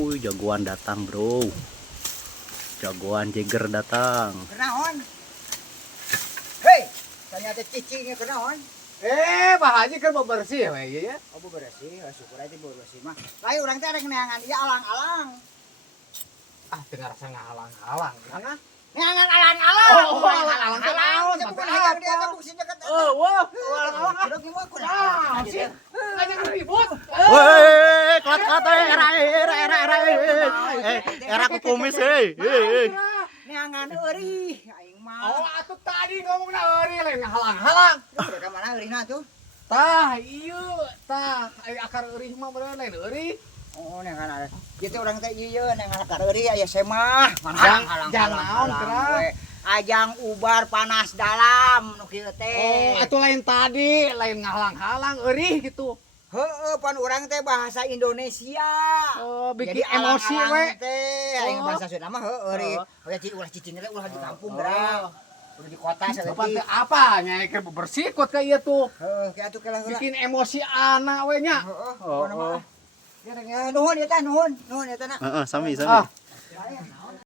Wih, jagoan datang, bro. Jagoan Jagger datang. Kenaon? Hei, ternyata cicingnya kenaon? Pak Haji kan mau bersih ya, ya. Oh, bersih, syukur aja bersih mah. Lain orang teh rek neangan ieu alang-alang. Ah, dengar rasa ngalang-alang. Mana? Neangan alang-alang. Oh, alang-alang teh naon? Bukan Maksudnya hanya apa? dia teh buksin deket. Wah, alang-alang. Udah gimana ku Ah, sih. Ngajak ribut. Woi, kelat-kelat era ku kumis hei. neangan eueuh aing mah. Oh, atuh tadi ngomongna eueuh lain halang-halang. Udah ka mana eureuhna tuh? Tah, ieu tah, ai akar eueuh mah bener lain eueuh. Oh, neangan ada. Kitu urang teh ieu neangan akar eueuh aya semah. Jang naon kera? Ajang ubar panas dalam nu kieu Oh, teh. atuh lain tadi, lain ngahalang-halang eueuh gitu. Heeh, pan urang teh bahasa Indonesia. Oh, bikin Jadi emosi alang-alang we. teh, aing Oh. bahasa Sunda mah heueuh. Oh, ya ulah cicing teh ulah di kampung gerang. Ulah di kota Bapak saeutik. teh apa? Nyai ke bersih kot ka ieu tuh. Heuh, kitu kelah heula. Bikin emosi anak we nya. Heeh, nuhun ya teh, nuhun eta na. Heeh, sami. Ah, Saya